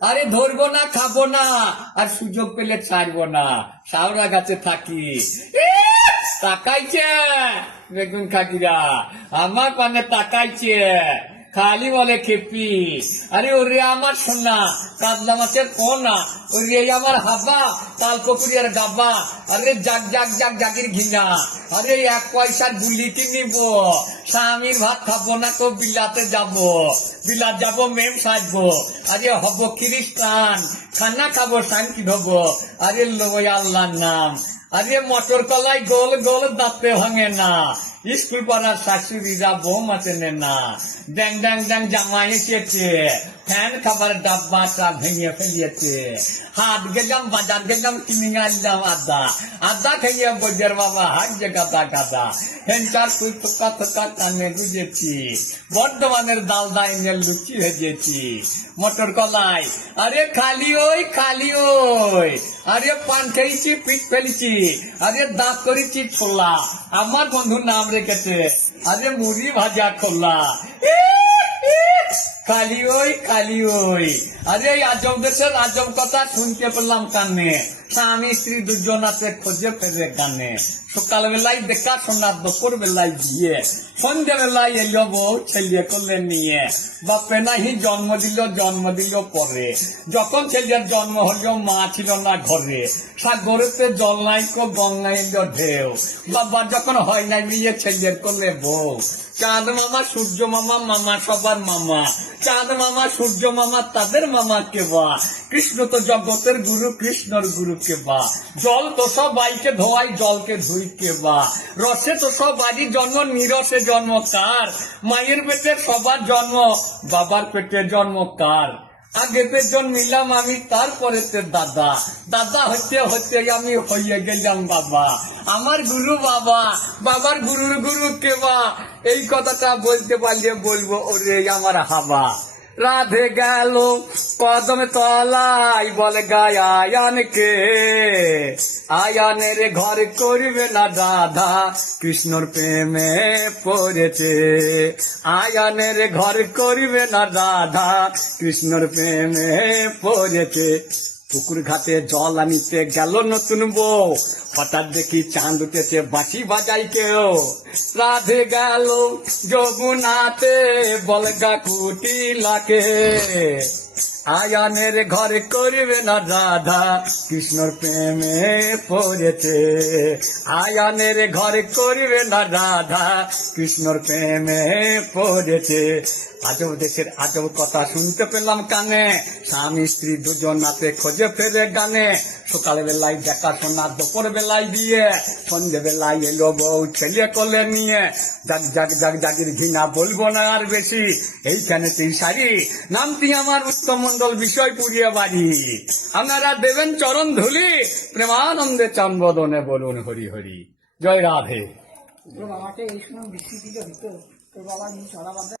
আরে ধরবো না, খাবো না, আর সুযোগ পেলে ছাড়বো না। শাওরা গাছে থাকি। তাকাইছে বেগুন কাকিরা, আমার পানে তাকাইছে, খালি বলে খেপি। আরে ওরে আমার সোনা, কাতলা মাছের কোনা, ওরে আমার হাবা, তাল পুকুরিয়ার গাবা। আরে জাগ জাগ জাগ জাগির ঘিঙা। আরে এক পয়সার গুলি কিনিব, স্বামীর ভাত খাবো না তো বিলাতে যাব, বিলাত যাব মেম সাজবো। আরে হব খ্রিস্টান, খানা খাবো শান্তি হব। আরে লই আল্লাহর নাম। আরে মটর কলাই গোল গোল দাঁতে ভাঙে না, স্কুল পড়ার শাশুড়িরা বউ মাচেনে না। ড্যাং ড্যাং ড্যাং জামা এসেছে, ফ্যান খাবার ডাব্বাটা ভেঙে ফেলিয়েছে। হাট গেলাম, বাজার গেলাম, কিনে আনলাম আদা, আদা খাইয়ে বৈদ্যের বাবা হাট যে গাদা গাদা। হেনচার তুই তো কথা কানে গুজেছি, বর্ধমানের ডাল দাইনের লুচি ভেজেছি। মটর কলাই, আরে খালি ওই খালি ওই। আরে পান খেয়েছি, পিঠ ফেলেছি, আরে দাঁত করেছি ছোলা, আমার বন্ধুর নাম রেখেছে। আরে মুড়ি ভাজা খোলা, খালি ওই খালি ওই। আরে আজব দেশের আজব কথা শুনতে পেলাম কানে, স্বামী স্ত্রী দুজন আছে খোঁজে ফেরে গানে। সকাল বেলায় দেখা শোনা, দুপুর বেলায় বিয়ে, সন্ধ্যে বেলায় এলো বউ ছেলে করলে নিয়ে। বাপে নাহি জন্ম দিল পরে, যখন ছেলের জন্ম হলো মা ছিল না ঘরে। সাগরেতে জল নাই কো, গঙ্গা এলো ঢেউ, বাবা যখন হয় নাই বিয়ে ছেলের করলে বউ। চাঁদ মামা সূর্য মামা, মামা সবার মামা, চাঁদ মামা সূর্য মামা তাদের মামা কে বা। কৃষ্ণ তো জগতের গুরু, কৃষ্ণর গুরু কে বা। জল তো সবাইকে ধোয়াই, জলকে ধুই কে বা। রসে তো সবারই জন্ম, নিরসে জন্ম কার। মায়ের পেটে সবার জন্ম, বাবার পেটে জন্ম কার। আগেতে জন্মিলাম আমি, তারপরে দাদা, দাদা হতে হতে আমি হয়ে গেলাম বাবা। আমার গুরু বাবা, বাবার গুরুর গুরু কে বা। এই কথাটা বলতে পারলে বলবো ওরে আমার হাবা। রাধে গেল কদম তলাই, বলে গায় আয়ানকে, আয়ানের ঘর করবে না রাধা, কৃষ্ণর প্রেমে পড়েছে। আয়ানের ঘর করবে না রাধা, কৃষ্ণর প্রেমে পড়েছে। পুকুর ঘাটে জল আনিতে গেল নতুন বউ, হঠাৎ দেখি চাঁদ উঠেছে, বাঁশি বাজাই কেউ। রাধে গেল যমুনাতে, বলগা কুটি লাকে, আয়ানের ঘর করবে না রাধা, কৃষ্ণর প্রেমে পড়েছে। আয়ানের ঘর করবে না রাধা, কৃষ্ণর প্রেমে পড়েছে। আজব দেশের আজব কথা শুনতে পেলাম কানে, স্বামী স্ত্রী দুজন নাতে খোঁজে ফেরে গানে। সকাল বেলায় দেখা শোনা, দুপুর বেলায় বিয়ে, সন্ধ্যে বেলায় এলো বউ ছেলে কোলে নিয়ে। জাগ জাগ জাগ জাগির ঘৃণা, বলবো না আর বেশি, এইখানে তুই সারি নামটি আমার উত্তম মন্ডল, বিষয় পুড়িয়ে বাড়ি। আপনারা দেবেন চরণ ধুলি, প্রেমানন্দে চন্দ্রবদনে বলুন হরি হরি। জয় রাধে। তোর বাবাকে এই সময় বৃষ্টি দিলে হতো, তোর বাবা নিয়ে চলা বাঁধে।